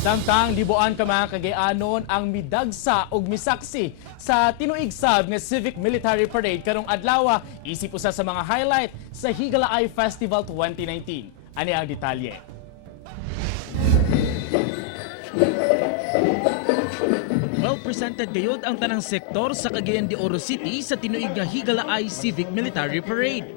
Samtang libuan ka mga kagayanon ang midagsa og misaksi sa tinuig sab nga Civic Military Parade karong adlaw, isip usa sa mga highlight sa Higalaay Festival 2019. Ani ang detalye. Well presented gayud ang tanang sektor sa Cagayan de Oro City sa tinuig nga Higalaay Civic Military Parade.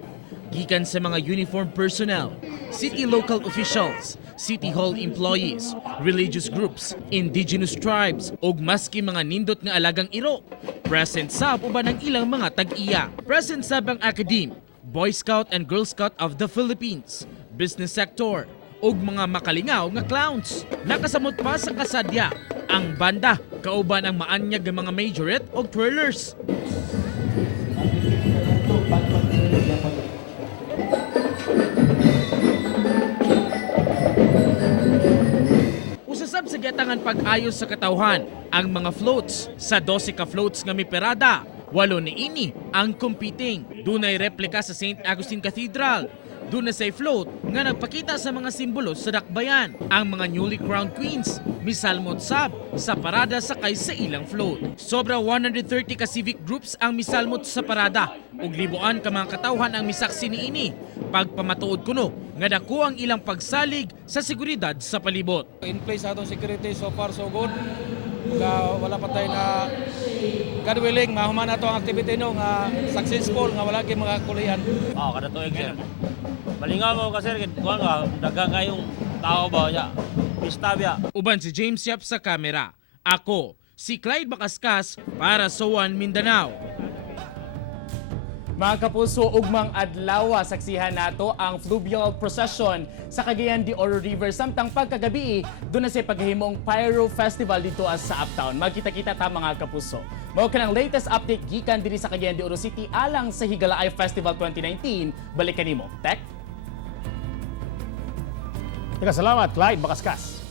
Gikan sa mga uniformed personnel, city local officials, city hall employees, religious groups, indigenous tribes, ug maski mga nindot nga alagang iro. Present sab uban ang ilang mga tag-iya. Present sab ang academe, Boy Scout and Girl Scout of the Philippines, business sector, ug mga makalingaw nga clowns. Nakasamot pa sa kasadya ang banda, kauban ang maanyag nga mga majorette ug twirlers. Usasab sa giatangan pag-ayos sa katawhan ang mga floats. Sa 12 ka floats nga miperada, 8 niini ang competing. Dunay replika sa St. Augustine Cathedral. Dunay say float nga nagpakita sa mga simbolo sa dakbayan. Ang mga newly crowned queens misalmot sab sa parada sakay sa ilang float. Sobra 130 ka civic groups ang misalmot sa parada ug libuan ka mga katawhan ang misaksi niini. Pagpamatuod kuno nga dako ang ilang pagsalig sa seguridad sa palibot. In place atong security so far so good. Wala pa tayo na God willing mahuman nato ang activity no nga successful nga wala kay mga kulian. Kada tuig sir. Malingaw mo kasi kuan nga daghang kayong tao ba ya. Pista biya. Uban si James Yap sa kamera. Ako si Clyde Makaskas para sa One Mindanao. Mga kapuso, ugmang adlaw saksihan nato ang fluvial procession sa Cagayan de Oro River samtang pagkagabi doon na sa paghihimong Pyro Festival dito sa Uptown. Magkita-kita ta mga kapuso. Mao kanang latest update gikan diri sa Cagayan de Oro City alang sa Higalaay Festival 2019. Balikan nimo. Tek. Salamat, Clyde Makaskas.